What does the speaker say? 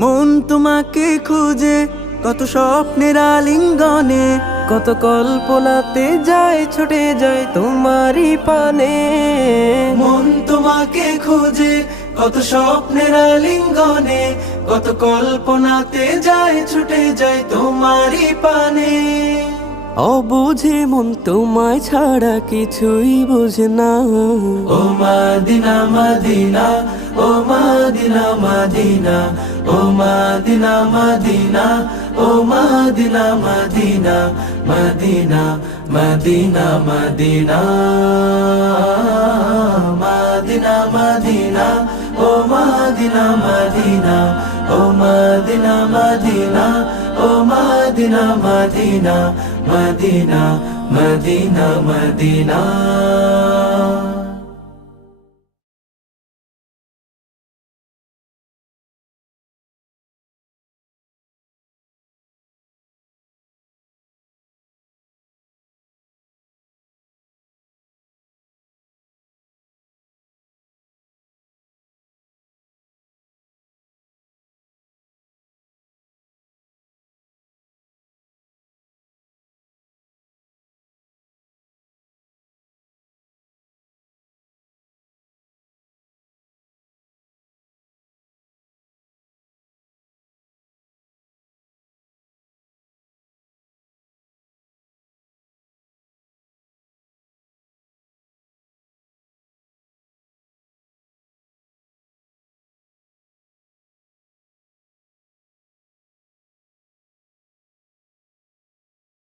মন তোমাকে খুঁজে কত স্বপ্নের আলিঙ্গনে, কত কল্পনাতে যায় ছুটে যায় তোমারই পানে। মন তোমাকে খুঁজে কত স্বপ্নের আলিঙ্গনে, কত কল্পনাতে যায় ছুটে যায় তোমারই পানে। অবুঝে মন তোমায় ছাড়া কিছুই বোঝে না। ও মাদিনা মাদিনা, ও মাদিনা মাদিনা, ও মাদিনা মাদিনা, ও Madina Madina, Madina Madina Madina, Madina Madina, ও মাদিনা মদিনা, ও মাদিনা মদিনা, ও Madina Madina, Madina Madina Medina.